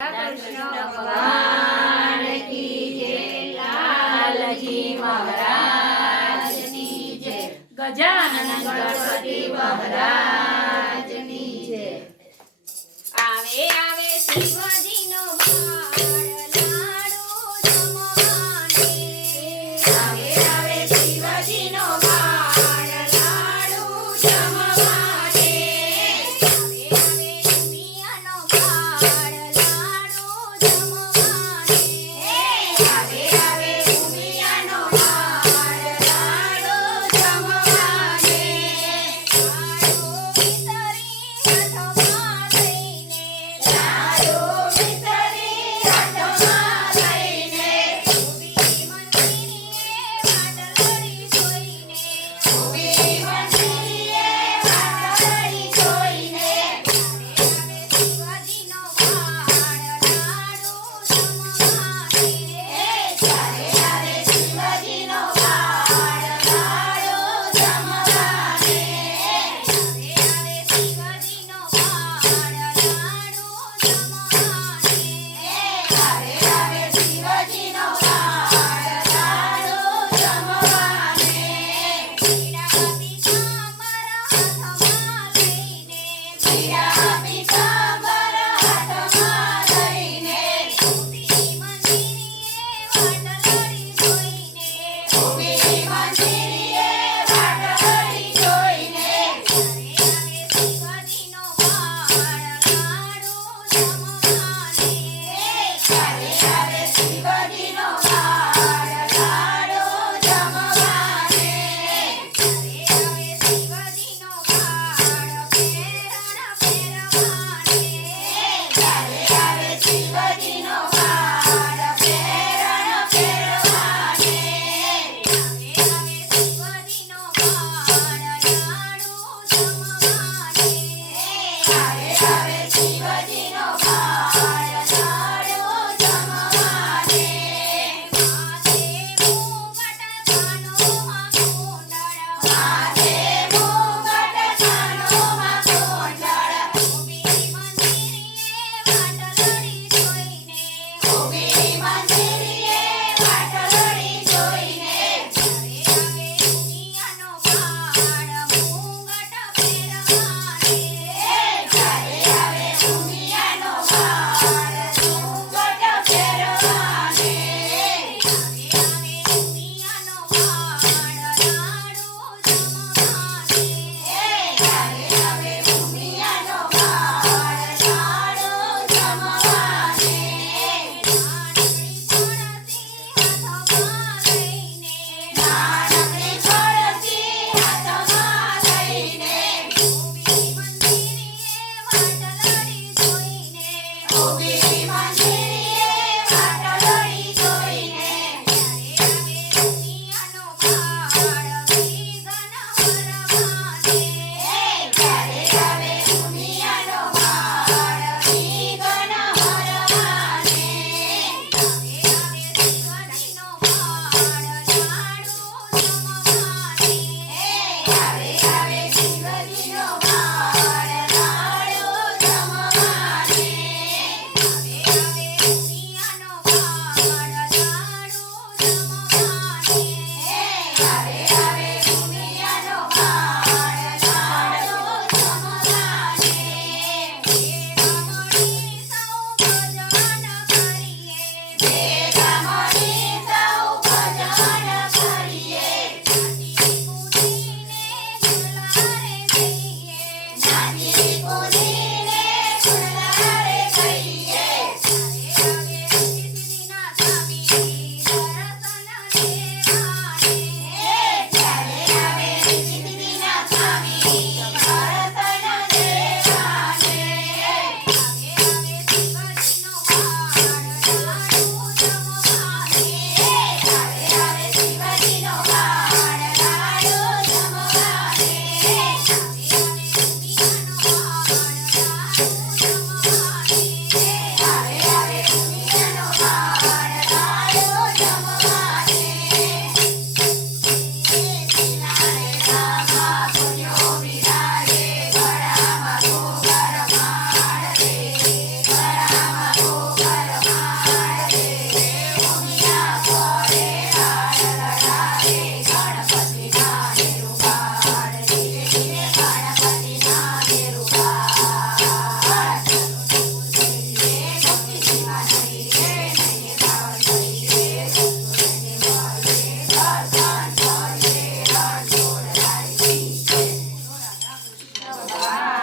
कृष्ण भगवान की जय, लालजी महाराज की जय, गजानन गणपति महाराज की जय। आवे आवे शिवजी नो बाळ लाडू जमवाने, आवे आवे शिवजी नो बाळ लाडू जमवाने, आवे आवे दुनियानो बाळ लाडू जमवाने, आवे आवे दुनियानो बाळ लाडू जमवाने, लाडू विसरी हाथમાં લઈને, લાડુ વિસરી હાથમાં લઈને, ઊભી મંદિરે વાટલડી જોઈને, ઊભી મંદિરે વાટલડી જોઈને, આવે શિવજીનો બાળ લાડુ જમવાને, ત્યારે આવે શિવજીનો બાળ લાડુ જમવાને, ત્યારે આવે શિવજીનો બાળ લાડુ જમવાને, ત્યારે આવે શિવજીનો બાળ લાડુ જમવાને, પીળા પીતાંબર હાથમાં લઈને, પીળા પીતાંબર હાથમાં લઈને, ઊભી મંદિરે વાટલડી જોઈને, ઊભી મંદિરે વાટલડી જોઈને, ત્યારે આવે શિવજીનો બાળ લાડુ જમવાને, ત્યારે આવે શિવજીનો બાળ લાડુ જમવાને, ત્યારે આવે શિવજીનો બાળ પેરણ પહેરવાને, ત્યારે આવે શિવજીનો બાળ પેરણ પહેરવાને, ત્યારે આવે શિવજીનો બાળ લાડુ જમવાને, ત્યારે આવે શિવજીનો બાળ લાડુ જમવાને, માથે મુગટ કાનોમાં કુંડળ, માથે મુગટ કાનોમાં કુંડળ, ઊભી મંદિરે વાટલડી જોઈને, ઊભી મંદિરે વાટલડી જોઈને, ત્યારે આવે દુનિયાનો બાળ મુગટ પહેરવાને, ત્યારે આવે દુનિયાનો બાળ મુગટ પહેરવાને, ત્યારે આવે દુનિયાનો બાળ લાડુ જમવાને, ત્યારે આવે દુનિયાનો બાળ લાડુ જમવાને, નાનકડી પડતી હાથમાં લઈને, નાનકડી પડતી હાથમાં લઈને, ઊભી મંદિરે વાટલડી જોઈને, ઊભી